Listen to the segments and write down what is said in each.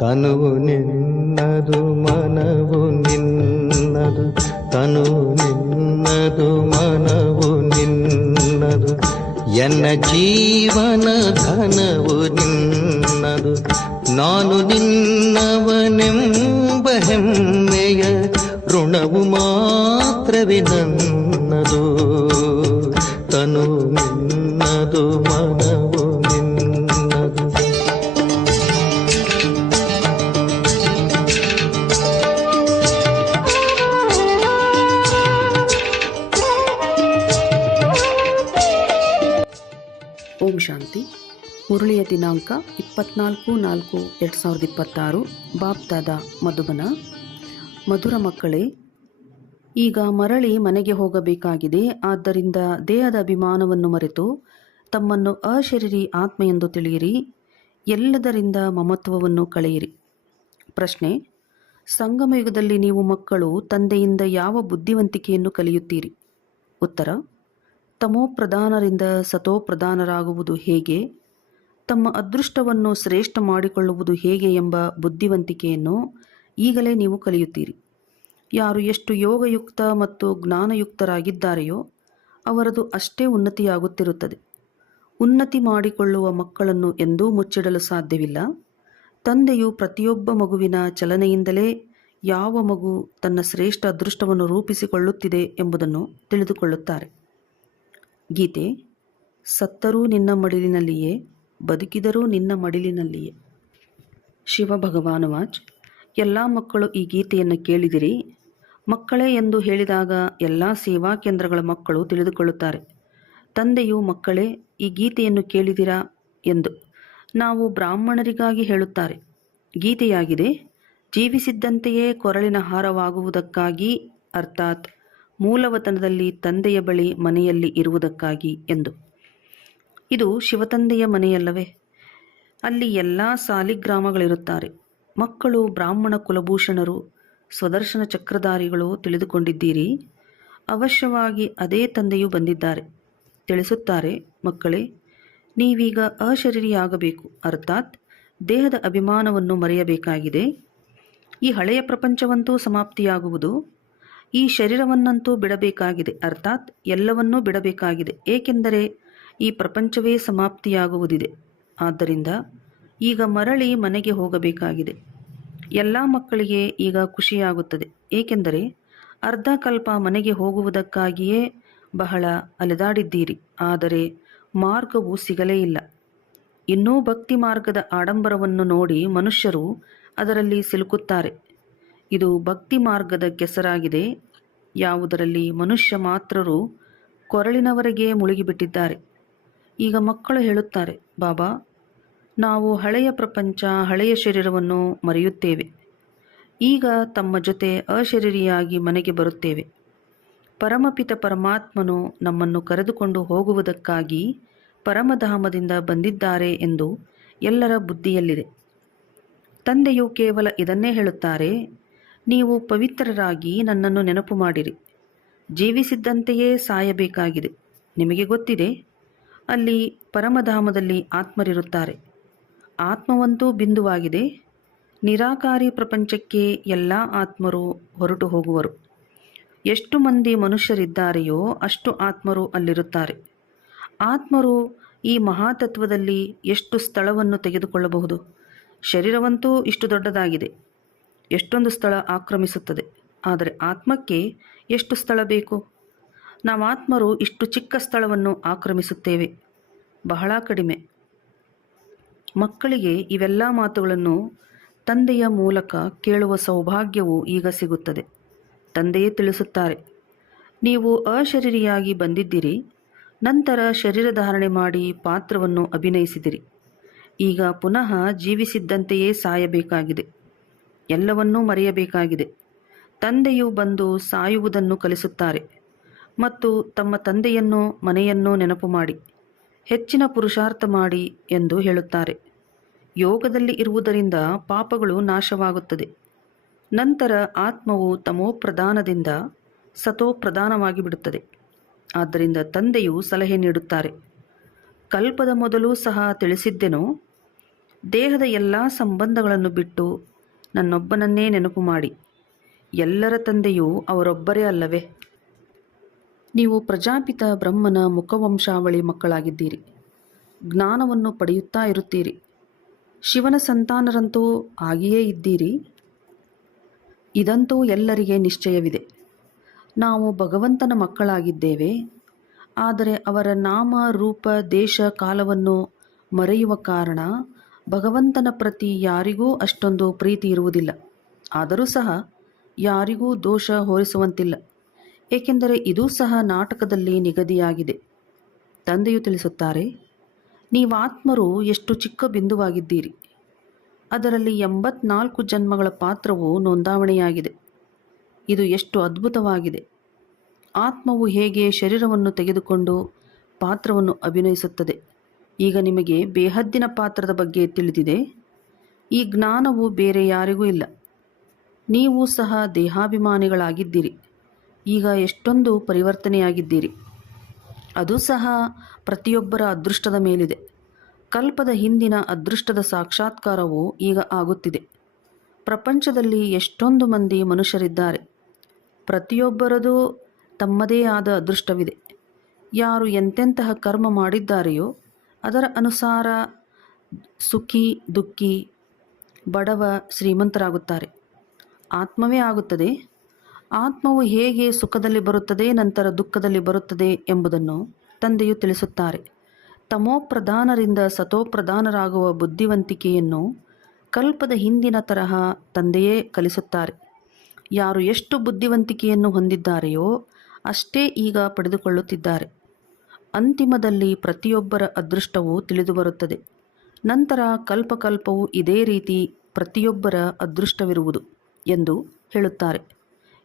ತನುವು ನಿನ್ನದು ಮನವು ನಿನ್ನದು, ತನುವು ನಿನ್ನದು ಮನವು ನಿನ್ನದು, ಎನ್ನ ಜೀವನ ಧನವು ನಿನ್ನದು. ನಾನು ನಿನ್ನವನೆಂಬ ಹೆಮ್ಮೆಯ ಋಣವು ಮಾತ್ರವೇ ನನ್ನದು. ತನು ನಿನ್ನದು ಮನವು ನಿನ್ನದು. ಓಂ ಶಾಂತಿ. ಮುರಳಿಯ ದಿನಾಂಕ 24/4/2026. ಬಾಪ್ದಾದ ಮಧುಬನ. ಮಧುರ ಮಕ್ಕಳೇ, ಈಗ ಮರಳಿ ಮನೆಗೆ ಹೋಗಬೇಕಾಗಿದೆ. ಆದ್ದರಿಂದ ದೇಹದ ಅಭಿಮಾನವನ್ನು ಮರೆತು ತಮ್ಮನ್ನು ಅಶರೀರಿ ಆತ್ಮ ಎಂದು ತಿಳಿಯಿರಿ. ಎಲ್ಲದರಿಂದ ಮಮತ್ವವನ್ನು ಕಳೆಯಿರಿ. ಪ್ರಶ್ನೆ: ಸಂಗಮಯುಗದಲ್ಲಿ ನೀವು ಮಕ್ಕಳು ತಂದೆಯಿಂದ ಯಾವ ಬುದ್ಧಿವಂತಿಕೆಯನ್ನು ಕಲಿಯುತ್ತೀರಿ? ಉತ್ತರ: ತಮೋಪ್ರಧಾನರಿಂದ ಸತೋಪ್ರಧಾನರಾಗುವುದು ಹೇಗೆ, ತಮ್ಮ ಅದೃಷ್ಟವನ್ನು ಶ್ರೇಷ್ಠ ಮಾಡಿಕೊಳ್ಳುವುದು ಹೇಗೆ ಎಂಬ ಬುದ್ಧಿವಂತಿಕೆಯನ್ನು ಈಗಲೇ ನೀವು ಕಲಿಯುತ್ತೀರಿ. ಯಾರು ಎಷ್ಟು ಯೋಗಯುಕ್ತ ಮತ್ತು ಜ್ಞಾನಯುಕ್ತರಾಗಿದ್ದಾರೆಯೋ ಅವರದು ಅಷ್ಟೇ ಉನ್ನತಿಯಾಗುತ್ತಿರುತ್ತದೆ. ಉನ್ನತಿ ಮಾಡಿಕೊಳ್ಳುವ ಮಕ್ಕಳನ್ನು ಎಂದೂ ಮುಚ್ಚಿಡಲು ಸಾಧ್ಯವಿಲ್ಲ. ತಂದೆಯು ಪ್ರತಿಯೊಬ್ಬ ಮಗುವಿನ ಚಲನೆಯಿಂದಲೇ ಯಾವ ಮಗು ತನ್ನ ಶ್ರೇಷ್ಠ ಅದೃಷ್ಟವನ್ನು ರೂಪಿಸಿಕೊಳ್ಳುತ್ತಿದೆ ಎಂಬುದನ್ನು ತಿಳಿದುಕೊಳ್ಳುತ್ತಾರೆ. ಗೀತೆ: ಸತ್ತರೂ ನಿನ್ನ ಮಡಿಲಿನಲ್ಲಿಯೇ, ಬದುಕಿದರೂ ನಿನ್ನ ಮಡಿಲಿನಲ್ಲಿಯೇ. ಶಿವ ಭಗವಾನುವಾಚ್: ಎಲ್ಲ ಮಕ್ಕಳು ಈ ಗೀತೆಯನ್ನು ಕೇಳಿದಿರಿ. ಮಕ್ಕಳೇ ಎಂದು ಹೇಳಿದಾಗ ಎಲ್ಲ ಸೇವಾ ಕೇಂದ್ರಗಳ ಮಕ್ಕಳು ತಿಳಿದುಕೊಳ್ಳುತ್ತಾರೆ. ತಂದೆಯು ಮಕ್ಕಳೇ ಈ ಗೀತೆಯನ್ನು ಕೇಳಿದಿರಾ ಎಂದು ನಾವು ಬ್ರಾಹ್ಮಣರಿಗಾಗಿ ಹೇಳುತ್ತಾರೆ. ಗೀತೆಯಾಗಿದೆ ಜೀವಿಸಿದ್ದಂತೆಯೇ ಕೊರಳಿನ ಹಾರವಾಗುವುದಕ್ಕಾಗಿ, ಅರ್ಥಾತ್ ಮೂಲವತನದಲ್ಲಿ ತಂದೆಯ ಬಳಿ ಮನೆಯಲ್ಲಿ ಇರುವುದಕ್ಕಾಗಿ ಎಂದು. ಇದು ಶಿವತಂದೆಯ ಮನೆಯಲ್ಲವೇ? ಅಲ್ಲಿ ಎಲ್ಲ ಸಾಲಿಗ್ರಾಮಗಳಿರುತ್ತಾರೆ. ಮಕ್ಕಳು ಬ್ರಾಹ್ಮಣ ಕುಲಭೂಷಣರು, ಸ್ವದರ್ಶನ ಚಕ್ರಧಾರಿಗಳು ತಿಳಿದುಕೊಂಡಿದ್ದೀರಿ. ಅವಶ್ಯವಾಗಿ ಅದೇ ತಂದೆಯು ಬಂದಿದ್ದಾರೆ. ತಿಳಿಸುತ್ತಾರೆ, ಮಕ್ಕಳೇ ನೀವೀಗ ಅಶರೀರಿಯಾಗಬೇಕು, ಅರ್ಥಾತ್ ದೇಹದ ಅಭಿಮಾನವನ್ನು ಮರೆಯಬೇಕಾಗಿದೆ. ಈ ಹಳೆಯ ಪ್ರಪಂಚವಂತೂ ಸಮಾಪ್ತಿಯಾಗುವುದು. ಈ ಶರೀರವನ್ನಂತೂ ಬಿಡಬೇಕಾಗಿದೆ, ಅರ್ಥಾತ್ ಎಲ್ಲವನ್ನೂ ಬಿಡಬೇಕಾಗಿದೆ. ಏಕೆಂದರೆ ಈ ಪ್ರಪಂಚವೇ ಸಮಾಪ್ತಿಯಾಗುವುದಿದೆ. ಆದ್ದರಿಂದ ಈಗ ಮರಳಿ ಮನೆಗೆ ಹೋಗಬೇಕಾಗಿದೆ. ಎಲ್ಲ ಮಕ್ಕಳಿಗೆ ಈಗ ಖುಷಿಯಾಗುತ್ತದೆ. ಏಕೆಂದರೆ ಅರ್ಧ ಕಲ್ಪ ಮನೆಗೆ ಹೋಗುವುದಕ್ಕಾಗಿಯೇ ಬಹಳ ಅಲೆದಾಡಿದ್ದೀರಿ. ಆದರೆ ಮಾರ್ಗವು ಸಿಗಲೇ ಇಲ್ಲ. ಇನ್ನೂ ಭಕ್ತಿ ಮಾರ್ಗದ ಆಡಂಬರವನ್ನು ನೋಡಿ ಮನುಷ್ಯರು ಅದರಲ್ಲಿ ಸಿಲುಕುತ್ತಾರೆ. ಇದು ಭಕ್ತಿ ಮಾರ್ಗದ ಕೆಸರಾಗಿದೆ, ಯಾವುದರಲ್ಲಿ ಮನುಷ್ಯ ಮಾತ್ರರು ಕೊರಳಿನವರೆಗೆ ಮುಳುಗಿಬಿಟ್ಟಿದ್ದಾರೆ. ಈಗ ಮಕ್ಕಳು ಹೇಳುತ್ತಾರೆ, ಬಾಬಾ ನಾವು ಹಳೆಯ ಪ್ರಪಂಚ, ಹಳೆಯ ಶರೀರವನ್ನು ಮರೆಯುತ್ತೇವೆ. ಈಗ ತಮ್ಮ ಜೊತೆ ಅಶರೀರಿಯಾಗಿ ಮನೆಗೆ ಬರುತ್ತೇವೆ. ಪರಮಪಿತ ಪರಮಾತ್ಮನು ನಮ್ಮನ್ನು ಕರೆದುಕೊಂಡು ಹೋಗುವುದಕ್ಕಾಗಿ ಪರಮಧಾಮದಿಂದ ಬಂದಿದ್ದಾರೆ ಎಂದು ಎಲ್ಲರ ಬುದ್ಧಿಯಲ್ಲಿದೆ. ತಂದೆಯು ಕೇವಲ ಇದನ್ನೇ ಹೇಳುತ್ತಾರೆ, ನೀವು ಪವಿತ್ರರಾಗಿ ನನ್ನನ್ನು ನೆನಪು ಮಾಡಿರಿ. ಜೀವಿಸಿದ್ದಂತೆಯೇ ಸಾಯಬೇಕಾಗಿದೆ. ನಿಮಗೆ ಗೊತ್ತಿದೆ, ಅಲ್ಲಿ ಪರಮಧಾಮದಲ್ಲಿ ಆತ್ಮರಿರುತ್ತಾರೆ. ಆತ್ಮವಂತೂ ಬಿಂದುವಾಗಿದೆ. ನಿರಾಕಾರಿ ಪ್ರಪಂಚಕ್ಕೆ ಎಲ್ಲ ಆತ್ಮರು ಹೊರಟು ಹೋಗುವರು. ಎಷ್ಟು ಮಂದಿ ಮನುಷ್ಯರಿದ್ದಾರೆಯೋ ಅಷ್ಟು ಆತ್ಮರು ಅಲ್ಲಿರುತ್ತಾರೆ. ಆತ್ಮರು ಈ ಮಹಾತತ್ವದಲ್ಲಿ ಎಷ್ಟು ಸ್ಥಳವನ್ನು ತೆಗೆದುಕೊಳ್ಳಬಹುದು? ಶರೀರವಂತೂ ಇಷ್ಟು ದೊಡ್ಡದಾಗಿದೆ, ಎಷ್ಟೊಂದು ಸ್ಥಳ ಆಕ್ರಮಿಸುತ್ತದೆ. ಆದರೆ ಆತ್ಮಕ್ಕೆ ಎಷ್ಟು ಸ್ಥಳ ಬೇಕು? ನಾವು ಆತ್ಮರು ಇಷ್ಟು ಚಿಕ್ಕ ಸ್ಥಳವನ್ನು ಆಕ್ರಮಿಸುತ್ತೇವೆ, ಬಹಳ ಕಡಿಮೆ. ಮಕ್ಕಳಿಗೆ ಇವೆಲ್ಲ ಮಾತುಗಳನ್ನು ತಂದೆಯ ಮೂಲಕ ಕೇಳುವ ಸೌಭಾಗ್ಯವು ಈಗ ಸಿಗುತ್ತದೆ. ತಂದೆಯೇ ತಿಳಿಸುತ್ತಾರೆ, ನೀವು ಅಶರೀರಿಯಾಗಿ ಬಂದಿದ್ದೀರಿ, ನಂತರ ಶರೀರ ಧಾರಣೆ ಮಾಡಿ ಪಾತ್ರವನ್ನು ಅಭಿನಯಿಸಿದಿರಿ. ಈಗ ಪುನಃ ಜೀವಿಸಿದ್ದಂತೆಯೇ ಸಾಯಬೇಕಾಗಿದೆ, ಎಲ್ಲವನ್ನೂ ಮರೆಯಬೇಕಾಗಿದೆ. ತಂದೆಯು ಬಂದು ಸಾಯುವುದನ್ನು ಕಲಿಸುತ್ತಾರೆ ಮತ್ತು ತಮ್ಮ ತಂದೆಯನ್ನು, ಮನೆಯನ್ನು ನೆನಪು ಮಾಡಿ ಹೆಚ್ಚಿನ ಪುರುಷಾರ್ಥ ಮಾಡಿ ಎಂದು ಹೇಳುತ್ತಾರೆ. ಯೋಗದಲ್ಲಿ ಇರುವುದರಿಂದ ಪಾಪಗಳು ನಾಶವಾಗುತ್ತದೆ. ನಂತರ ಆತ್ಮವು ತಮೋಪ್ರಧಾನದಿಂದ ಸತೋಪ್ರಧಾನವಾಗಿ ಬಿಡುತ್ತದೆ. ಆದ್ದರಿಂದ ತಂದೆಯು ಸಲಹೆ ನೀಡುತ್ತಾರೆ, ಕಲ್ಪದ ಮೊದಲು ಸಹ ತಿಳಿಸಿದ್ದೆನೋ, ದೇಹದ ಎಲ್ಲ ಸಂಬಂಧಗಳನ್ನು ಬಿಟ್ಟು ನನ್ನೊಬ್ಬನನ್ನೇ ನೆನಪು ಮಾಡಿ. ಎಲ್ಲರ ತಂದೆಯೂ ಅವರೊಬ್ಬರೇ ಅಲ್ಲವೇ? ನೀವು ಪ್ರಜಾಪಿತ ಬ್ರಹ್ಮನ ಮುಖವಂಶಾವಳಿ ಮಕ್ಕಳಾಗಿದ್ದೀರಿ. ಜ್ಞಾನವನ್ನು ಪಡೆಯುತ್ತಾ ಇರುತ್ತೀರಿ. ಶಿವನ ಸಂತಾನರಂತೂ ಆಗಿಯೇ ಇದ್ದೀರಿ. ಇದಂತೂ ಎಲ್ಲರಿಗೆ ನಿಶ್ಚಯವಿದೆ. ನಾವು ಭಗವಂತನ ಮಕ್ಕಳಾಗಿದ್ದೇವೆ. ಆದರೆ ಅವರ ನಾಮ ರೂಪ ದೇಶ ಕಾಲವನ್ನು ಮರೆಯುವ ಕಾರಣ ಭಗವಂತನ ಪ್ರತಿ ಯಾರಿಗೂ ಅಷ್ಟೊಂದು ಪ್ರೀತಿ ಇರುವುದಿಲ್ಲ. ಆದರೂ ಸಹ ಯಾರಿಗೂ ದೋಷ ಹೊರಿಸುವಂತಿಲ್ಲ, ಏಕೆಂದರೆ ಇದೂ ಸಹ ನಾಟಕದಲ್ಲಿ ನಿಗದಿಯಾಗಿದೆ. ತಂದೆಯು ತಿಳಿಸುತ್ತಾರೆ, ನೀವಾತ್ಮರು ಎಷ್ಟು ಚಿಕ್ಕ ಬಿಂದುವಾಗಿದ್ದೀರಿ. ಅದರಲ್ಲಿ 84 ಜನ್ಮಗಳ ಪಾತ್ರವು ನೋಂದಾವಣೆಯಾಗಿದೆ. ಇದು ಎಷ್ಟು ಅದ್ಭುತವಾಗಿದೆ. ಆತ್ಮವು ಹೇಗೆ ಶರೀರವನ್ನು ತೆಗೆದುಕೊಂಡು ಪಾತ್ರವನ್ನು ಅಭಿನಯಿಸುತ್ತದೆ. ಈಗ ನಿಮಗೆ ಬೇಹದ್ದಿನ ಪಾತ್ರದ ಬಗ್ಗೆ ತಿಳಿದಿದೆ. ಈ ಜ್ಞಾನವು ಬೇರೆ ಯಾರಿಗೂ ಇಲ್ಲ. ನೀವು ಸಹ ದೇಹಾಭಿಮಾನಿಗಳಾಗಿದ್ದೀರಿ. ಈಗ ಎಷ್ಟೊಂದು ಪರಿವರ್ತನೆಯಾಗಿದ್ದೀರಿ. ಅದು ಸಹ ಪ್ರತಿಯೊಬ್ಬರ ಅದೃಷ್ಟದ ಮೇಲಿದೆ. ಕಲ್ಪದ ಹಿಂದಿನ ಅದೃಷ್ಟದ ಸಾಕ್ಷಾತ್ಕಾರವು ಈಗ ಆಗುತ್ತಿದೆ. ಪ್ರಪಂಚದಲ್ಲಿ ಎಷ್ಟೊಂದು ಮಂದಿ ಮನುಷ್ಯರಿದ್ದಾರೆ. ಪ್ರತಿಯೊಬ್ಬರದು ತಮ್ಮದೇ ಆದ ಅದೃಷ್ಟವಿದೆ. ಯಾರು ಎಂತೆಂತಹ ಕರ್ಮ ಮಾಡಿದ್ದಾರೆಯೋ ಅದರ ಅನುಸಾರ ಸುಖಿ ದುಃಖಿ, ಬಡವ ಶ್ರೀಮಂತರಾಗುತ್ತಾರೆ. ಆತ್ಮವೇ ಆಗುತ್ತದೆ. ಆತ್ಮವು ಹೇಗೆ ಸುಖದಲ್ಲಿ ಬರುತ್ತದೆ ನಂತರ ದುಃಖದಲ್ಲಿ ಬರುತ್ತದೆ ಎಂಬುದನ್ನು ತಂದೆಯು ತಿಳಿಸುತ್ತಾರೆ. ತಮೋಪ್ರಧಾನರಿಂದ ಸತೋಪ್ರಧಾನರಾಗುವ ಬುದ್ಧಿವಂತಿಕೆಯನ್ನು ಕಲ್ಪದ ಹಿಂದಿನ ತರಹ ತಂದೆಯೇ ಕಲಿಸುತ್ತಾರೆ. ಯಾರು ಎಷ್ಟು ಬುದ್ಧಿವಂತಿಕೆಯನ್ನು ಹೊಂದಿದ್ದಾರೆಯೋ ಅಷ್ಟೇ ಈಗ ಪಡೆದುಕೊಳ್ಳುತ್ತಿದ್ದಾರೆ. ಅಂತಿಮದಲ್ಲಿ ಪ್ರತಿಯೊಬ್ಬರ ಅದೃಷ್ಟವು ತಿಳಿದುಬರುತ್ತದೆ. ನಂತರ ಕಲ್ಪಕಲ್ಪವು ಇದೇ ರೀತಿ ಪ್ರತಿಯೊಬ್ಬರ ಅದೃಷ್ಟವಿರುವುದು ಎಂದು ಹೇಳುತ್ತಾರೆ.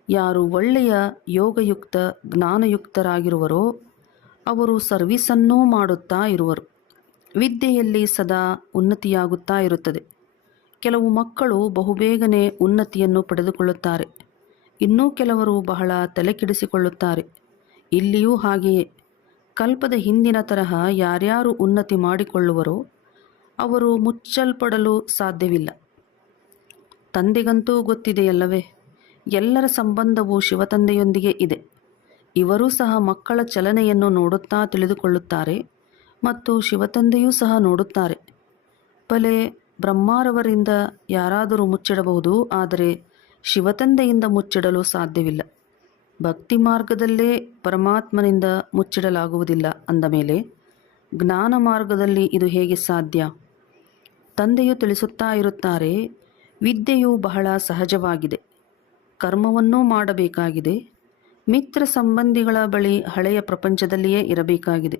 ಯಾರು ಒಳ್ಳೆಯ ಯೋಗಯುಕ್ತ ಜ್ಞಾನಯುಕ್ತರಾಗಿರುವರೋ ಅವರು ಸರ್ವೀಸನ್ನೂ ಮಾಡುತ್ತಾ ಇರುವರು. ವಿದ್ಯೆಯಲ್ಲಿ ಸದಾ ಉನ್ನತಿಯಾಗುತ್ತಾ ಇರುತ್ತದೆ. ಕೆಲವು ಮಕ್ಕಳು ಬಹುಬೇಗನೆ ಉನ್ನತಿಯನ್ನು ಪಡೆದುಕೊಳ್ಳುತ್ತಾರೆ. ಇನ್ನೂ ಕೆಲವರು ಬಹಳ ತಲೆಕೆಡಿಸಿಕೊಳ್ಳುತ್ತಾರೆ. ಇಲ್ಲಿಯೂ ಹಾಗೆಯೇ. ಕಲ್ಪದ ಹಿಂದಿನ ತರಹ ಯಾರ್ಯಾರು ಉನ್ನತಿ ಮಾಡಿಕೊಳ್ಳುವರೋ ಅವರು ಮುಚ್ಚಲ್ಪಡಲು ಸಾಧ್ಯವಿಲ್ಲ. ತಂದೆಗಂತೂ ಗೊತ್ತಿದೆಯಲ್ಲವೇ, ಎಲ್ಲರ ಸಂಬಂಧವು ಶಿವತಂದೆಯೊಂದಿಗೆ ಇದೆ. ಇವರೂ ಸಹ ಮಕ್ಕಳ ಚಲನೆಯನ್ನು ನೋಡುತ್ತಾ ತಿಳಿದುಕೊಳ್ಳುತ್ತಾರೆ ಮತ್ತು ಶಿವತಂದೆಯೂ ಸಹ ನೋಡುತ್ತಾರೆ. ಭಲೆ ಬ್ರಹ್ಮಾರವರಿಂದ ಯಾರಾದರೂ ಮುಚ್ಚಿಡಬಹುದು, ಆದರೆ ಶಿವತಂದೆಯಿಂದ ಮುಚ್ಚಿಡಲು ಸಾಧ್ಯವಿಲ್ಲ. ಭಕ್ತಿ ಮಾರ್ಗದಲ್ಲೇ ಪರಮಾತ್ಮನಿಂದ ಮುಚ್ಚಿಡಲಾಗುವುದಿಲ್ಲ ಅಂದ ಮೇಲೆ ಜ್ಞಾನ ಮಾರ್ಗದಲ್ಲಿ ಇದು ಹೇಗೆ ಸಾಧ್ಯ? ತಂದೆಯು ತಿಳಿಸುತ್ತಾ ಇರುತ್ತಾರೆ, ವಿದ್ಯೆಯು ಬಹಳ ಸಹಜವಾಗಿದೆ. ಕರ್ಮವನ್ನೂ ಮಾಡಬೇಕಾಗಿದೆ. ಮಿತ್ರ ಸಂಬಂಧಿಗಳ ಬಳಿ ಹಳೆಯ ಪ್ರಪಂಚದಲ್ಲಿಯೇ ಇರಬೇಕಾಗಿದೆ.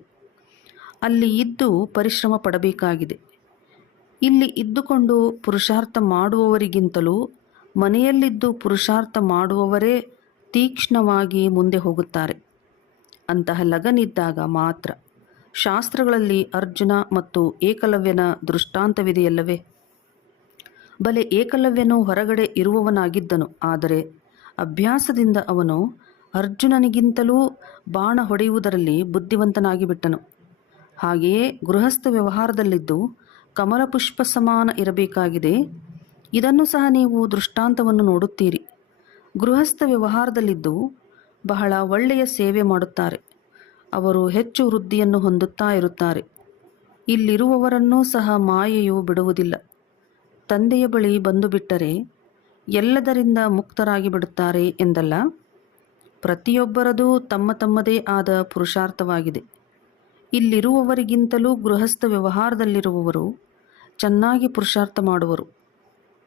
ಅಲ್ಲಿ ಇದ್ದು ಪರಿಶ್ರಮ ಪಡಬೇಕಾಗಿದೆ. ಇಲ್ಲಿ ಇದ್ದುಕೊಂಡು ಪುರುಷಾರ್ಥ ಮಾಡುವವರಿಗಿಂತಲೂ ಮನೆಯಲ್ಲಿದ್ದು ಪುರುಷಾರ್ಥ ಮಾಡುವವರೇ ತೀಕ್ಷ್ಣವಾಗಿ ಮುಂದೆ ಹೋಗುತ್ತಾರೆ. ಅಂತಹ ಲಗನಿದ್ದಾಗ ಮಾತ್ರ. ಶಾಸ್ತ್ರಗಳಲ್ಲಿ ಅರ್ಜುನ ಮತ್ತು ಏಕಲವ್ಯನ ದೃಷ್ಟಾಂತವಿದೆಯಲ್ಲವೇ? ಬಲೆ ಏಕಲವ್ಯನು ಹೊರಗಡೆ ಇರುವವನಾಗಿದ್ದನು, ಆದರೆ ಅಭ್ಯಾಸದಿಂದ ಅವನು ಅರ್ಜುನನಿಗಿಂತಲೂ ಬಾಣ ಹೊಡೆಯುವುದರಲ್ಲಿ ಬುದ್ಧಿವಂತನಾಗಿ ಬಿಟ್ಟನು. ಹಾಗೆಯೇ ಗೃಹಸ್ಥ ವ್ಯವಹಾರದಲ್ಲಿದ್ದು ಕಮಲಪುಷ್ಪ ಸಮಾನ ಇರಬೇಕಾಗಿದೆ. ಇದನ್ನು ಸಹ ನೀವು ದೃಷ್ಟಾಂತವನ್ನು ನೋಡುತ್ತೀರಿ. ಗೃಹಸ್ಥ ವ್ಯವಹಾರದಲ್ಲಿದ್ದು ಬಹಳ ಒಳ್ಳೆಯ ಸೇವೆ ಮಾಡುತ್ತಾರೆ. ಅವರು ಹೆಚ್ಚು ವೃದ್ಧಿಯನ್ನು ಹೊಂದುತ್ತಾ ಇರುತ್ತಾರೆ. ಇಲ್ಲಿರುವವರನ್ನೂ ಸಹ ಮಾಯೆಯು ಬಿಡುವುದಿಲ್ಲ. ತಂದೆಯ ಬಳಿ ಬಂದು ಬಿಟ್ಟರೆ ಎಲ್ಲದರಿಂದ ಮುಕ್ತರಾಗಿ ಬಿಡುತ್ತಾರೆ ಎಂದಲ್ಲ. ಪ್ರತಿಯೊಬ್ಬರದು ತಮ್ಮ ತಮ್ಮದೇ ಆದ ಪುರುಷಾರ್ಥವಾಗಿದೆ. ಇಲ್ಲಿರುವವರಿಗಿಂತಲೂ ಗೃಹಸ್ಥ ವ್ಯವಹಾರದಲ್ಲಿರುವವರು ಚೆನ್ನಾಗಿ ಪುರುಷಾರ್ಥ ಮಾಡುವರು.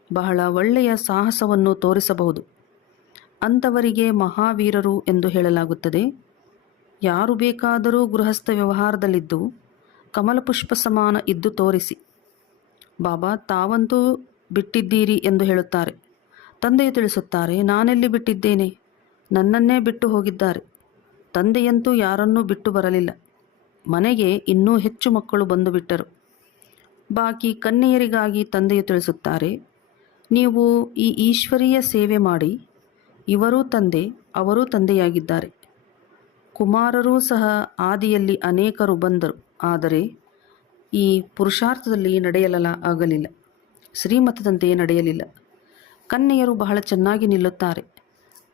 ಬಹಳ ಒಳ್ಳೆಯ ಸಾಹಸವನ್ನು ತೋರಿಸಬಹುದು. ಅಂಥವರಿಗೆ ಮಹಾವೀರರು ಎಂದು ಹೇಳಲಾಗುತ್ತದೆ. ಯಾರು ಬೇಕಾದರೂ ಗೃಹಸ್ಥ ವ್ಯವಹಾರದಲ್ಲಿದ್ದು ಕಮಲಪುಷ್ಪ ಸಮಾನ ಇದ್ದು ತೋರಿಸಿ. ಬಾಬಾ ತಾವಂತೂ ಬಿಟ್ಟಿದ್ದೀರಿ ಎಂದು ಹೇಳುತ್ತಾರೆ. ತಂದೆಯು ತಿಳಿಸುತ್ತಾರೆ, ನಾನೆಲ್ಲಿ ಬಿಟ್ಟಿದ್ದೇನೆ? ನನ್ನನ್ನೇ ಬಿಟ್ಟು ಹೋಗಿದ್ದಾರೆ. ತಂದೆಯಂತೂ ಯಾರನ್ನೂ ಬಿಟ್ಟು ಬರಲಿಲ್ಲ. ಮನೆಗೆ ಇನ್ನೂ ಹೆಚ್ಚು ಮಕ್ಕಳು ಬಂದು ಬಿಟ್ಟರು. ಬಾಕಿ ಕನ್ಯೆಯರಿಗಾಗಿ ತಂದೆಯು ತಿಳಿಸುತ್ತಾರೆ, ನೀವು ಈ ಈಶ್ವರೀಯ ಸೇವೆ ಮಾಡಿ. ಇವರೂ ತಂದೆ, ಅವರೂ ತಂದೆಯಾಗಿದ್ದಾರೆ. ಕುಮಾರರೂ ಸಹ ಆದಿಯಲ್ಲಿ ಅನೇಕರು ಬಂದರು, ಆದರೆ ಈ ಪುರುಷಾರ್ಥದಲ್ಲಿ ಆಗಲಿಲ್ಲ. ಶ್ರೀಮತದಂತೆ ನಡೆಯಲಿಲ್ಲ. ಕನ್ಯೆಯರು ಬಹಳ ಚೆನ್ನಾಗಿ ನಿಲ್ಲುತ್ತಾರೆ.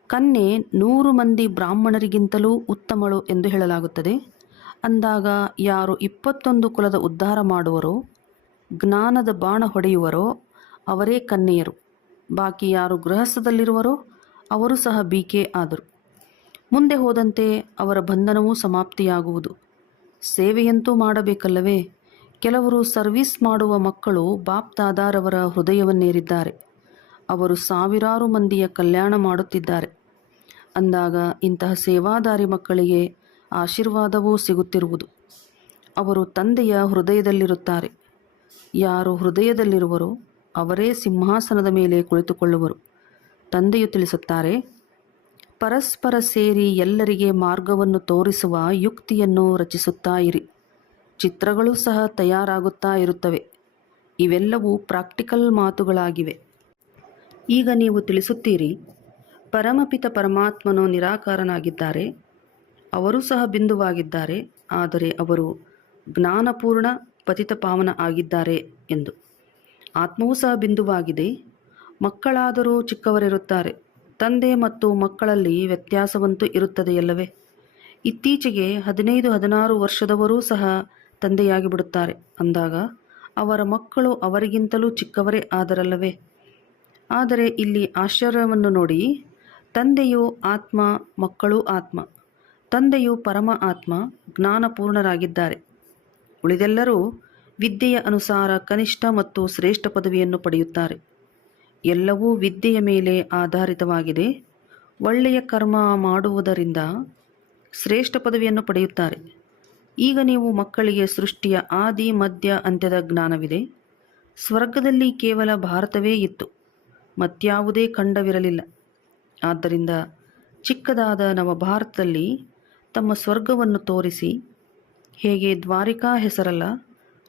ಕನ್ಯೆ 100 ಮಂದಿ ಬ್ರಾಹ್ಮಣರಿಗಿಂತಲೂ ಉತ್ತಮಳು ಎಂದು ಹೇಳಲಾಗುತ್ತದೆ. ಅಂದಾಗ ಯಾರು 21 ಕುಲದ ಉದ್ಧಾರ ಮಾಡುವರೋ, ಜ್ಞಾನದ ಬಾಣ ಹೊಡೆಯುವರೋ ಅವರೇ ಕನ್ಯೆಯರು. ಬಾಕಿ ಯಾರು ಗೃಹಸ್ಥದಲ್ಲಿರುವರೋ ಅವರು ಸಹ ಬೀಕೆ ಆದರು. ಮುಂದೆ ಹೋದಂತೆ ಅವರ ಬಂಧನವೂ ಸಮಾಪ್ತಿಯಾಗುವುದು. ಸೇವೆಯಂತೂ ಮಾಡಬೇಕಲ್ಲವೇ? ಕೆಲವರು ಸರ್ವಿಸ್ ಮಾಡುವ ಮಕ್ಕಳು ಬಾಪ್ ದಾದಾರವರ ಹೃದಯವನ್ನೇರಿದ್ದಾರೆ. ಅವರು ಸಾವಿರಾರು ಮಂದಿಯ ಕಲ್ಯಾಣ ಮಾಡುತ್ತಿದ್ದಾರೆ. ಅಂದಾಗ ಇಂತಹ ಸೇವಾದಾರಿ ಮಕ್ಕಳಿಗೆ ಆಶೀರ್ವಾದವೂ ಸಿಗುತ್ತಿರುವುದು. ಅವರು ತಂದೆಯ ಹೃದಯದಲ್ಲಿರುತ್ತಾರೆ. ಯಾರು ಹೃದಯದಲ್ಲಿರುವರೋ ಅವರೇ ಸಿಂಹಾಸನದ ಮೇಲೆ ಕುಳಿತುಕೊಳ್ಳುವರು. ತಂದೆಯು ತಿಳಿಸುತ್ತಾರೆ, ಪರಸ್ಪರ ಸೇರಿ ಎಲ್ಲರಿಗೆ ಮಾರ್ಗವನ್ನು ತೋರಿಸುವ ಯುಕ್ತಿಯನ್ನು ರಚಿಸುತ್ತಾ ಇರಿ. ಚಿತ್ರಗಳು ಸಹ ತಯಾರಾಗುತ್ತಾ ಇರುತ್ತವೆ. ಇವೆಲ್ಲವೂ ಪ್ರಾಕ್ಟಿಕಲ್ ಮಾತುಗಳಾಗಿವೆ. ಈಗ ನೀವು ತಿಳಿಸುತ್ತೀರಿ, ಪರಮಪಿತ ಪರಮಾತ್ಮನು ನಿರಾಕಾರನಾಗಿದ್ದಾರೆ, ಅವರೂ ಸಹ ಬಿಂದುವಾಗಿದ್ದಾರೆ, ಆದರೆ ಅವರು ಜ್ಞಾನಪೂರ್ಣ ಪತಿತ ಪಾವನ ಆಗಿದ್ದಾರೆ ಎಂದು. ಆತ್ಮವೂ ಸಹ ಬಿಂದುವಾಗಿದೆ. ಮಕ್ಕಳಾದರೂ ಚಿಕ್ಕವರಿರುತ್ತಾರೆ. ತಂದೆ ಮತ್ತು ಮಕ್ಕಳಲ್ಲಿ ವ್ಯತ್ಯಾಸವಂತೂ ಇರುತ್ತದೆಯಲ್ಲವೇ? ಇತ್ತೀಚೆಗೆ 15-16 ವರ್ಷದವರೂ ಸಹ ತಂದೆಯಾಗಿ ಬಿಡುತ್ತಾರೆ. ಅಂದಾಗ ಅವರ ಮಕ್ಕಳು ಅವರಿಗಿಂತಲೂ ಚಿಕ್ಕವರೇ ಆದರಲ್ಲವೇ? ಆದರೆ ಇಲ್ಲಿ ಆಶ್ಚರ್ಯವನ್ನು ನೋಡಿ. ತಂದೆಯು ಆತ್ಮ, ಮಕ್ಕಳೂ ಆತ್ಮ. ತಂದೆಯು ಪರಮ ಆತ್ಮ, ಜ್ಞಾನಪೂರ್ಣರಾಗಿದ್ದಾರೆ. ಉಳಿದೆಲ್ಲರೂ ವಿದ್ಯೆಯ ಅನುಸಾರ ಕನಿಷ್ಠ ಮತ್ತು ಶ್ರೇಷ್ಠ ಪದವಿಯನ್ನು ಪಡೆಯುತ್ತಾರೆ. ಎಲ್ಲವೂ ವಿದ್ಯೆಯ ಮೇಲೆ ಆಧಾರಿತವಾಗಿದೆ. ಒಳ್ಳೆಯ ಕರ್ಮ ಮಾಡುವುದರಿಂದ ಶ್ರೇಷ್ಠ ಪದವಿಯನ್ನು ಪಡೆಯುತ್ತಾರೆ. ಈಗ ನೀವು ಮಕ್ಕಳಿಗೆ ಸೃಷ್ಟಿಯ ಆದಿ ಮಧ್ಯ ಅಂತ್ಯದ ಜ್ಞಾನವಿದೆ. ಸ್ವರ್ಗದಲ್ಲಿ ಕೇವಲ ಭಾರತವೇ ಇತ್ತು, ಮತ್ಯಾವುದೇ ಖಂಡವಿರಲಿಲ್ಲ. ಆದ್ದರಿಂದ ಚಿಕ್ಕದಾದ ನವಭಾರತದಲ್ಲಿ ತಮ್ಮ ಸ್ವರ್ಗವನ್ನು ತೋರಿಸಿ, ಹೇಗೆ ದ್ವಾರಿಕಾ ಹೆಸರಲ್ಲ,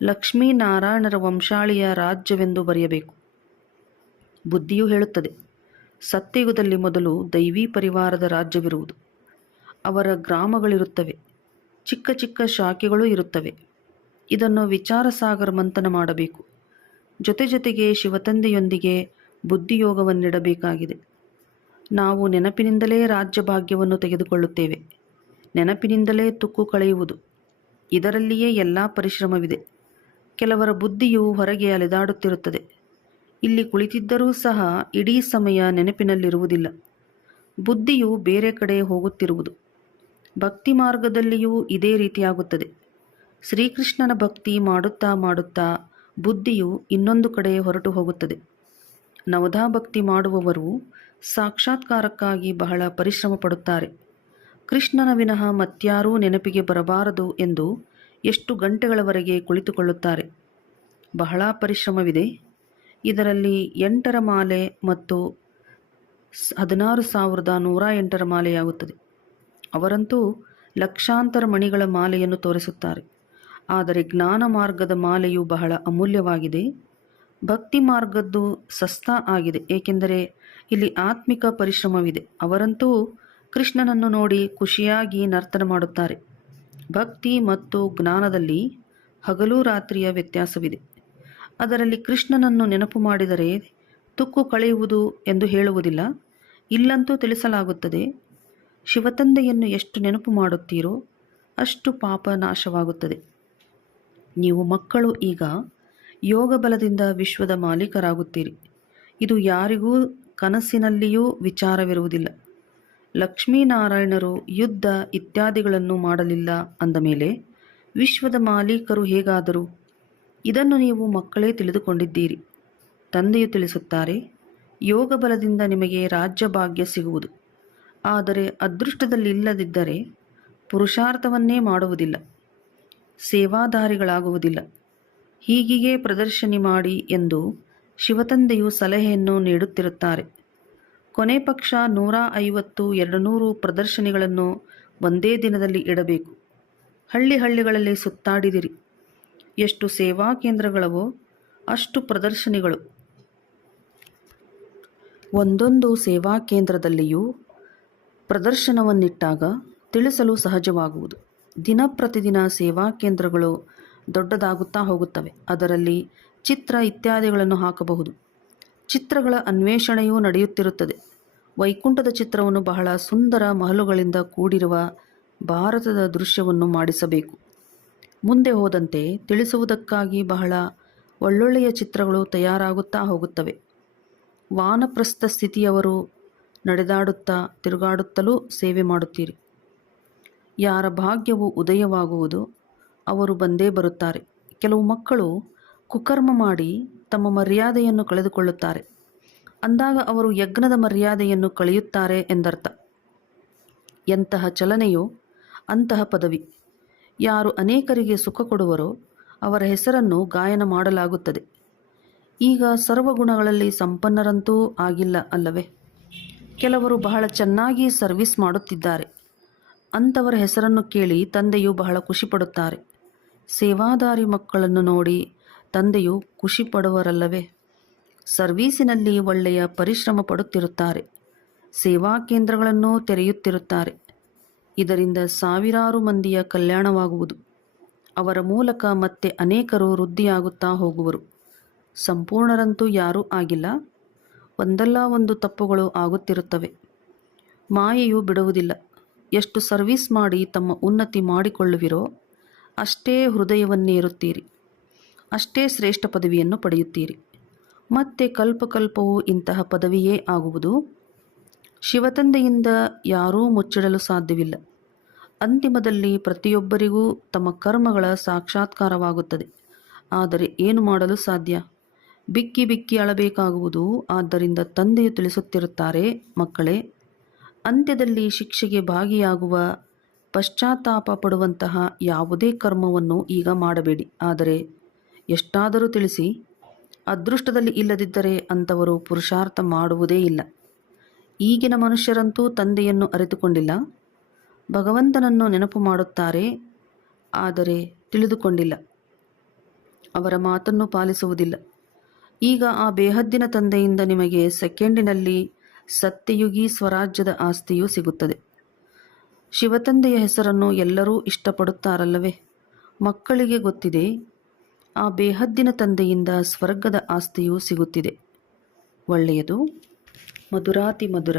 ಲಕ್ಷ್ಮೀನಾರಾಯಣರ ವಂಶಾಳಿಯ ರಾಜ್ಯವೆಂದು ಬರೆಯಬೇಕು. ಬುದ್ಧಿಯು ಹೇಳುತ್ತದೆ, ಸತ್ಯಯುಗದಲ್ಲಿ ಮೊದಲು ದೈವೀ ಪರಿವಾರದ ರಾಜ್ಯವಿರುವುದು. ಅವರ ಗ್ರಾಮಗಳಿರುತ್ತವೆ, ಚಿಕ್ಕ ಚಿಕ್ಕ ಶಾಖೆಗಳೂ ಇರುತ್ತವೆ. ಇದನ್ನು ವಿಚಾರ ಸಾಗರ ಮಂಥನ ಮಾಡಬೇಕು. ಜೊತೆಗೆ ಶಿವತಂದೆಯೊಂದಿಗೆ ಬುದ್ಧಿಯೋಗವನ್ನಿಡಬೇಕಾಗಿದೆ. ನಾವು ನೆನಪಿನಿಂದಲೇ ರಾಜ್ಯ ಭಾಗ್ಯವನ್ನು ತೆಗೆದುಕೊಳ್ಳುತ್ತೇವೆ. ನೆನಪಿನಿಂದಲೇ ತುಕ್ಕು ಕಳೆಯುವುದು. ಇದರಲ್ಲಿಯೇ ಎಲ್ಲ ಪರಿಶ್ರಮವಿದೆ. ಕೆಲವರ ಬುದ್ಧಿಯು ಹೊರಗೆ ಅಲೆದಾಡುತ್ತಿರುತ್ತದೆ. ಇಲ್ಲಿ ಕುಳಿತಿದ್ದರೂ ಸಹ ಇಡೀ ಸಮಯ ನೆನಪಿನಲ್ಲಿರುವುದಿಲ್ಲ. ಬುದ್ಧಿಯು ಬೇರೆ ಕಡೆ ಹೋಗುತ್ತಿರುವುದು. ಭಕ್ತಿ ಮಾರ್ಗದಲ್ಲಿಯೂ ಇದೇ ರೀತಿಯಾಗುತ್ತದೆ. ಶ್ರೀಕೃಷ್ಣನ ಭಕ್ತಿ ಮಾಡುತ್ತಾ ಮಾಡುತ್ತಾ ಬುದ್ಧಿಯು ಇನ್ನೊಂದು ಕಡೆ ಹೊರಟು ಹೋಗುತ್ತದೆ. ನವದಾ ಭಕ್ತಿ ಮಾಡುವವರು ಸಾಕ್ಷಾತ್ಕಾರಕ್ಕಾಗಿ ಬಹಳ ಪರಿಶ್ರಮ ಪಡುತ್ತಾರೆ. ಕೃಷ್ಣನ ವಿನಃ ಮತ್ಯಾರೂ ನೆನಪಿಗೆ ಬರಬಾರದು ಎಂದು ಎಷ್ಟು ಗಂಟೆಗಳವರೆಗೆ ಕುಳಿತುಕೊಳ್ಳುತ್ತಾರೆ. ಬಹಳ ಪರಿಶ್ರಮವಿದೆ. ಇದರಲ್ಲಿ 8ರ ಮಾಲೆ ಮತ್ತು 16,108ರ ಮಾಲೆಯಾಗುತ್ತದೆ. ಅವರಂತೂ ಲಕ್ಷಾಂತರ ಮಣಿಗಳ ಮಾಲೆಯನ್ನು ತೋರಿಸುತ್ತಾರೆ. ಆದರೆ ಜ್ಞಾನ ಮಾರ್ಗದ ಮಾಲೆಯು ಬಹಳ ಅಮೂಲ್ಯವಾಗಿದೆ. ಭಕ್ತಿ ಮಾರ್ಗದ್ದು ಸಸ್ತಾ ಆಗಿದೆ, ಏಕೆಂದರೆ ಇಲ್ಲಿ ಆತ್ಮಿಕ ಪರಿಶ್ರಮವಿದೆ. ಅವರಂತೂ ಕೃಷ್ಣನನ್ನು ನೋಡಿ ಖುಷಿಯಾಗಿ ನರ್ತನ ಮಾಡುತ್ತಾರೆ. ಭಕ್ತಿ ಮತ್ತು ಜ್ಞಾನದಲ್ಲಿ ಹಗಲು ರಾತ್ರಿಯ ವ್ಯತ್ಯಾಸವಿದೆ. ಅದರಲ್ಲಿ ಕೃಷ್ಣನನ್ನು ನೆನಪು ಮಾಡಿದರೆ ತುಕ್ಕು ಕಳೆಯುವುದು ಎಂದು ಹೇಳುವುದಿಲ್ಲ. ಇಲ್ಲಂತೂ ತಿಳಿಸಲಾಗುತ್ತದೆ, ಶಿವತಂದೆಯನ್ನು ಎಷ್ಟು ನೆನಪು ಮಾಡುತ್ತೀರೋ ಅಷ್ಟು ಪಾಪ ನಾಶವಾಗುತ್ತದೆ. ನೀವು ಮಕ್ಕಳು ಈಗ ಯೋಗ ಬಲದಿಂದ ವಿಶ್ವದ ಮಾಲೀಕರಾಗುತ್ತೀರಿ. ಇದು ಯಾರಿಗೂ ಕನಸಿನಲ್ಲಿಯೂ ವಿಚಾರವಿರುವುದಿಲ್ಲ. ಲಕ್ಷ್ಮೀನಾರಾಯಣರು ಯುದ್ಧ ಇತ್ಯಾದಿಗಳನ್ನು ಮಾಡಲಿಲ್ಲ ಅಂದ ಮೇಲೆ ವಿಶ್ವದ ಮಾಲೀಕರು ಹೇಗಾದರು? ಇದನ್ನು ನೀವು ಮಕ್ಕಳೇ ತಿಳಿದುಕೊಂಡಿದ್ದೀರಿ. ತಂದೆಯು ತಿಳಿಸುತ್ತಾರೆ, ಯೋಗ ಬಲದಿಂದ ನಿಮಗೆ ರಾಜ್ಯ ಭಾಗ್ಯ ಸಿಗುವುದು. ಆದರೆ ಅದೃಷ್ಟದಲ್ಲಿಲ್ಲದಿದ್ದರೆ ಪುರುಷಾರ್ಥವನ್ನೇ ಮಾಡುವುದಿಲ್ಲ, ಸೇವಾದಾರಿಗಳಾಗುವುದಿಲ್ಲ. ಹೀಗಿಯೇ ಪ್ರದರ್ಶನಿ ಮಾಡಿ ಎಂದು ಶಿವತಂದೆಯು ಸಲಹೆಯನ್ನು ನೀಡುತ್ತಿರುತ್ತಾರೆ. ಕೊನೆ ಪಕ್ಷ 150-200 ಪ್ರದರ್ಶನಿಗಳನ್ನು ಒಂದೇ ದಿನದಲ್ಲಿ ಇಡಬೇಕು. ಹಳ್ಳಿಗಳಲ್ಲಿ ಸುತ್ತಾಡಿದಿರಿ. ಎಷ್ಟು ಸೇವಾ ಕೇಂದ್ರಗಳವೋ ಅಷ್ಟು ಪ್ರದರ್ಶನಿಗಳು. ಒಂದೊಂದು ಸೇವಾ ಕೇಂದ್ರದಲ್ಲಿಯೂ ಪ್ರದರ್ಶನವನ್ನಿಟ್ಟಾಗ ತಿಳಿಸಲು ಸಹಜವಾಗುವುದು. ದಿನ ಪ್ರತಿದಿನ ಸೇವಾ ಕೇಂದ್ರಗಳು ದೊಡ್ಡದಾಗುತ್ತಾ ಹೋಗುತ್ತವೆ. ಅದರಲ್ಲಿ ಚಿತ್ರ ಇತ್ಯಾದಿಗಳನ್ನು ಹಾಕಬಹುದು. ಚಿತ್ರಗಳ ಅನ್ವೇಷಣೆಯೂ ನಡೆಯುತ್ತಿರುತ್ತದೆ. ವೈಕುಂಠದ ಚಿತ್ರವನ್ನು ಬಹಳ ಸುಂದರ ಮಹಲುಗಳಿಂದ ಕೂಡಿರುವ ಭಾರತದ ದೃಶ್ಯವನ್ನು ಮಾಡಿಸಬೇಕು. ಮುಂದೆ ಹೋದಂತೆ ತಿಳಿಸುವುದಕ್ಕಾಗಿ ಬಹಳ ಒಳ್ಳೊಳ್ಳೆಯ ಚಿತ್ರಗಳು ತಯಾರಾಗುತ್ತಾ ಹೋಗುತ್ತವೆ. ವಾನಪ್ರಸ್ಥ ಸ್ಥಿತಿಯವರು ನಡೆದಾಡುತ್ತಾ ತಿರುಗಾಡುತ್ತಲೂ ಸೇವೆ ಮಾಡುತ್ತೀರಿ. ಯಾರ ಭಾಗ್ಯವು ಉದಯವಾಗುವುದು ಅವರು ಬಂದೇ ಬರುತ್ತಾರೆ. ಕೆಲವು ಮಕ್ಕಳು ಕುಕರ್ಮ ಮಾಡಿ ತಮ್ಮ ಮರ್ಯಾದೆಯನ್ನು ಕಳೆದುಕೊಳ್ಳುತ್ತಾರೆ. ಅಂದಾಗ ಅವರು ಯಜ್ಞದ ಮರ್ಯಾದೆಯನ್ನು ಕಳೆಯುತ್ತಾರೆ ಎಂದರ್ಥ. ಎಂತಹ ಚಲನೆಯೋ ಅಂತಹ ಪದವಿ. ಯಾರು ಅನೇಕರಿಗೆ ಸುಖ ಕೊಡುವರೋ ಅವರ ಹೆಸರನ್ನು ಗಾಯನ ಮಾಡಲಾಗುತ್ತದೆ. ಈಗ ಸರ್ವಗುಣಗಳಲ್ಲಿ ಸಂಪನ್ನರಂತೂ ಆಗಿಲ್ಲ ಅಲ್ಲವೇ? ಕೆಲವರು ಬಹಳ ಚೆನ್ನಾಗಿ ಸರ್ವಿಸ್ ಮಾಡುತ್ತಿದ್ದಾರೆ. ಅಂಥವರ ಹೆಸರನ್ನು ಕೇಳಿ ತಂದೆಯು ಬಹಳ ಖುಷಿಪಡುತ್ತಾರೆ. ಸೇವಾದಾರಿ ಮಕ್ಕಳನ್ನು ನೋಡಿ ತಂದೆಯು ಖುಷಿಪಡುವರಲ್ಲವೇ? ಸರ್ವೀಸಿನಲ್ಲಿ ಒಳ್ಳೆಯ ಪರಿಶ್ರಮ ಪಡುತ್ತಿರುತ್ತಾರೆ. ಸೇವಾ ಕೇಂದ್ರಗಳನ್ನು ತೆರೆಯುತ್ತಿರುತ್ತಾರೆ. ಇದರಿಂದ ಸಾವಿರಾರು ಮಂದಿಯ ಕಲ್ಯಾಣವಾಗುವುದು. ಅವರ ಮೂಲಕ ಮತ್ತೆ ಅನೇಕರು ವೃದ್ಧಿಯಾಗುತ್ತಾ ಹೋಗುವರು. ಸಂಪೂರ್ಣರಂತೂ ಯಾರೂ ಆಗಿಲ್ಲ. ಒಂದಲ್ಲ ಒಂದು ತಪ್ಪುಗಳು ಆಗುತ್ತಿರುತ್ತವೆ. ಮಾಯೆಯು ಬಿಡುವುದಿಲ್ಲ. ಎಷ್ಟು ಸರ್ವೀಸ್ ಮಾಡಿ ತಮ್ಮ ಉನ್ನತಿ ಮಾಡಿಕೊಳ್ಳುವಿರೋ ಅಷ್ಟೇ ಹೃದಯವನ್ನೇರುತ್ತೀರಿ, ಅಷ್ಟೇ ಶ್ರೇಷ್ಠ ಪದವಿಯನ್ನು ಪಡೆಯುತ್ತೀರಿ. ಮತ್ತೆ ಕಲ್ಪಕಲ್ಪವೂ ಇಂತಹ ಪದವಿಯೇ ಆಗುವುದು. ಶಿವತಂದೆಯಿಂದ ಯಾರೂ ಮುಚ್ಚಿಡಲು ಸಾಧ್ಯವಿಲ್ಲ. ಅಂತಿಮದಲ್ಲಿ ಪ್ರತಿಯೊಬ್ಬರಿಗೂ ತಮ್ಮ ಕರ್ಮಗಳ ಸಾಕ್ಷಾತ್ಕಾರವಾಗುತ್ತದೆ. ಆದರೆ ಏನು ಮಾಡಲು ಸಾಧ್ಯ? ಬಿಕ್ಕಿ ಬಿಕ್ಕಿ ಅಳಬೇಕಾಗುವುದು. ಆದ್ದರಿಂದ ತಂದೆಯು ತಿಳಿಸುತ್ತಿರುತ್ತಾರೆ, ಮಕ್ಕಳೇ, ಅಂತ್ಯದಲ್ಲಿ ಶಿಕ್ಷೆಗೆ ಭಾಗಿಯಾಗುವ ಪಶ್ಚಾತ್ತಾಪ ಪಡುವಂತಹ ಯಾವುದೇ ಕರ್ಮವನ್ನು ಈಗ ಮಾಡಬೇಡಿ. ಆದರೆ ಎಷ್ಟಾದರೂ ತಿಳಿಸಿ, ಅದೃಷ್ಟದಲ್ಲಿ ಇಲ್ಲದಿದ್ದರೆ ಅಂಥವರು ಪುರುಷಾರ್ಥ ಮಾಡುವುದೇ ಇಲ್ಲ. ಈಗಿನ ಮನುಷ್ಯರಂತೂ ತಂದೆಯನ್ನು ಅರಿತುಕೊಂಡಿಲ್ಲ. ಭಗವಂತನನ್ನು ನೆನಪು ಮಾಡುತ್ತಾರೆ, ಆದರೆ ತಿಳಿದುಕೊಂಡಿಲ್ಲ. ಅವರ ಮಾತನ್ನು ಪಾಲಿಸುವುದಿಲ್ಲ. ಈಗ ಆ ಬೇಹದ್ದಿನ ತಂದೆಯಿಂದ ನಿಮಗೆ ಸೆಕೆಂಡಿನಲ್ಲಿ ಸತ್ಯಯುಗಿ ಸ್ವರಾಜ್ಯದ ಆಸ್ತಿಯೂ ಸಿಗುತ್ತದೆ. ಶಿವತಂದೆಯ ಹೆಸರನ್ನು ಎಲ್ಲರೂ ಇಷ್ಟಪಡುತ್ತಾರಲ್ಲವೇ? ಮಕ್ಕಳಿಗೆ ಗೊತ್ತಿದೆ, ಆ ಬೇಹದ್ದಿನ ತಂದೆಯಿಂದ ಸ್ವರ್ಗದ ಆಸ್ತಿಯೂ ಸಿಗುತ್ತಿದೆ. ಒಳ್ಳೆಯದು. ಮಧುರಾತಿ ಮಧುರ.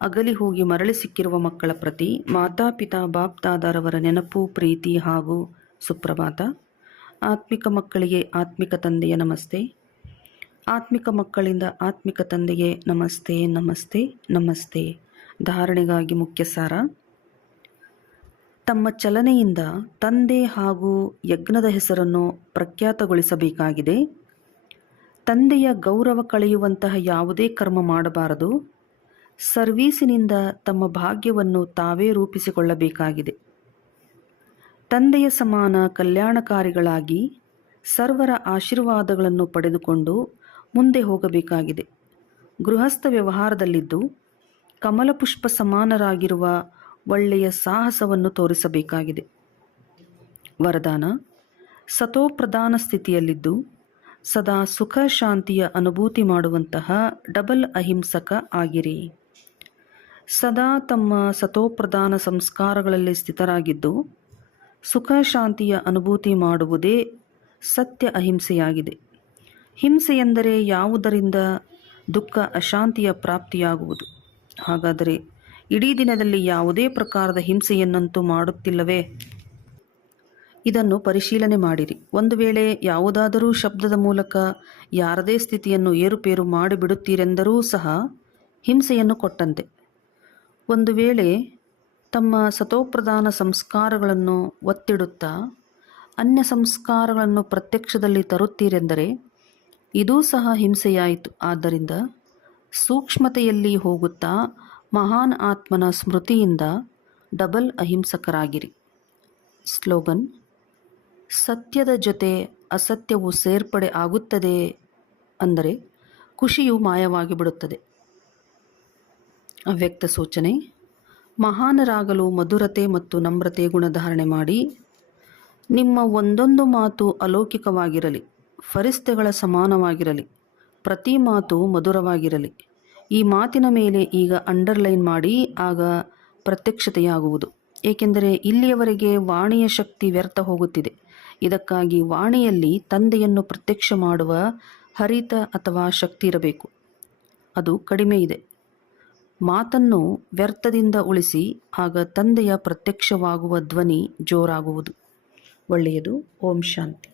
ಅಗಲಿ ಹೋಗಿ ಮರಳಿ ಸಿಕ್ಕಿರುವ ಮಕ್ಕಳ ಪ್ರತಿ ಮಾತಾಪಿತಾ ಬಾಪ್ದಾದರವರ ನೆನಪು, ಪ್ರೀತಿ ಹಾಗೂ ಸುಪ್ರಭಾತ. ಆತ್ಮಿಕ ಮಕ್ಕಳಿಗೆ ಆತ್ಮಿಕ ತಂದೆಯ ನಮಸ್ತೆ. ಆತ್ಮಿಕ ಮಕ್ಕಳಿಂದ ಆತ್ಮಿಕ ತಂದೆಗೆ ನಮಸ್ತೆ ನಮಸ್ತೆ ನಮಸ್ತೆ. ಧಾರಣೆಗಾಗಿ ಮುಖ್ಯ ಸಾರ. ತಮ್ಮ ಚಲನೆಯಿಂದ ತಂದೆ ಹಾಗೂ ಯಜ್ಞದ ಹೆಸರನ್ನು ಪ್ರಖ್ಯಾತಗೊಳಿಸಬೇಕಾಗಿದೆ. ತಂದೆಯ ಗೌರವ ಕಳೆಯುವಂತಹ ಯಾವುದೇ ಕರ್ಮ ಮಾಡಬಾರದು. ಸರ್ವೀಸಿನಿಂದ ತಮ್ಮ ಭಾಗ್ಯವನ್ನು ತಾವೇ ರೂಪಿಸಿಕೊಳ್ಳಬೇಕಾಗಿದೆ. ತಂದೆಯ ಸಮಾನ ಕಲ್ಯಾಣಕಾರಿಗಳಾಗಿ ಸರ್ವರ ಆಶೀರ್ವಾದಗಳನ್ನು ಪಡೆದುಕೊಂಡು ಮುಂದೆ ಹೋಗಬೇಕಾಗಿದೆ. ಗೃಹಸ್ಥ ವ್ಯವಹಾರದಲ್ಲಿದ್ದು ಕಮಲಪುಷ್ಪ ಸಮಾನರಾಗಿರುವ ಒಳ್ಳೆಯ ಸಾಹಸವನ್ನು ತೋರಿಸಬೇಕಾಗಿದೆ. ವರದಾನ: ಸತೋಪ್ರಧಾನ ಸ್ಥಿತಿಯಲ್ಲಿದ್ದು ಸದಾ ಸುಖ ಶಾಂತಿಯ ಅನುಭೂತಿ ಮಾಡುವಂತಹ ಡಬಲ್ ಅಹಿಂಸಕ ಆಗಿರಿ. ಸದಾ ತಮ್ಮ ಸತೋಪ್ರಧಾನ ಸಂಸ್ಕಾರಗಳಲ್ಲಿ ಸ್ಥಿತರಾಗಿದ್ದು ಸುಖ ಶಾಂತಿಯ ಅನುಭೂತಿ ಮಾಡುವುದೇ ಸತ್ಯ ಅಹಿಂಸೆಯಾಗಿದೆ. ಹಿಂಸೆ ಎಂದರೆ ಯಾವುದರಿಂದ ದುಃಖ ಅಶಾಂತಿಯ ಪ್ರಾಪ್ತಿಯಾಗುವುದು. ಹಾಗಾದರೆ ಇಡೀ ದಿನದಲ್ಲಿ ಯಾವುದೇ ಪ್ರಕಾರದ ಹಿಂಸೆಯನ್ನಂತೂ ಮಾಡುತ್ತಿಲ್ಲವೇ? ಇದನ್ನು ಪರಿಶೀಲನೆ ಮಾಡಿರಿ. ಒಂದು ವೇಳೆ ಯಾವುದಾದರೂ ಶಬ್ದದ ಮೂಲಕ ಯಾರದೇ ಸ್ಥಿತಿಯನ್ನು ಏರುಪೇರು ಮಾಡಿಬಿಡುತ್ತೀರೆಂದರೂ ಸಹ ಹಿಂಸೆಯನ್ನು ಕೊಟ್ಟಂತೆ. ಒಂದು ವೇಳೆ ತಮ್ಮ ಸತೋಪ್ರಧಾನ ಸಂಸ್ಕಾರಗಳನ್ನು ಒತ್ತಿಡುತ್ತಾ ಅನ್ಯ ಸಂಸ್ಕಾರಗಳನ್ನು ಪ್ರತ್ಯಕ್ಷದಲ್ಲಿ ತರುತ್ತೀರೆಂದರೆ ಇದೂ ಸಹ ಹಿಂಸೆಯಾಯಿತು. ಆದ್ದರಿಂದ ಸೂಕ್ಷ್ಮತೆಯಲ್ಲಿ ಹೋಗುತ್ತಾ ಮಹಾನ್ ಆತ್ಮನ ಸ್ಮೃತಿಯಿಂದ ಡಬಲ್ ಅಹಿಂಸಕರಾಗಿರಿ. ಸ್ಲೋಗನ್: ಸತ್ಯದ ಜೊತೆ ಅಸತ್ಯವು ಸೇರ್ಪಡೆ ಆಗುತ್ತದೆ ಅಂದರೆ ಖುಷಿಯು ಮಾಯವಾಗಿ ಬಿಡುತ್ತದೆ. ಅವ್ಯಕ್ತ ಸೂಚನೆ: ಮಹಾನರಾಗಲು ಮಧುರತೆ ಮತ್ತು ನಮ್ರತೆ ಗುಣಧಾರಣೆ ಮಾಡಿ. ನಿಮ್ಮ ಒಂದೊಂದು ಮಾತು ಅಲೌಕಿಕವಾಗಿರಲಿ, ಫರಿಸ್ತೆಗಳ ಸಮಾನವಾಗಿರಲಿ. ಪ್ರತಿ ಮಾತು ಮಧುರವಾಗಿರಲಿ. ಈ ಮಾತಿನ ಮೇಲೆ ಈಗ ಅಂಡರ್ಲೈನ್ ಮಾಡಿ, ಆಗ ಪ್ರತ್ಯಕ್ಷತೆಯಾಗುವುದು. ಏಕೆಂದರೆ ಇಲ್ಲಿಯವರೆಗೆ ವಾಣಿಯ ಶಕ್ತಿ ವ್ಯರ್ಥ ಹೋಗುತ್ತಿದೆ. ಇದಕ್ಕಾಗಿ ವಾಣಿಯಲ್ಲಿ ತಂದೆಯನ್ನು ಪ್ರತ್ಯಕ್ಷ ಮಾಡುವ ಹರಿತ ಅಥವಾ ಶಕ್ತಿ ಇರಬೇಕು. ಅದು ಕಡಿಮೆ ಇದೆ. ಮಾತನ್ನು ವ್ಯರ್ಥದಿಂದ ಉಳಿಸಿ, ಆಗ ತಂದೆಯ ಪ್ರತ್ಯಕ್ಷವಾಗುವ ಧ್ವನಿ ಜೋರಾಗುವುದು. ಒಳ್ಳೆಯದು. ಓಂ ಶಾಂತಿ.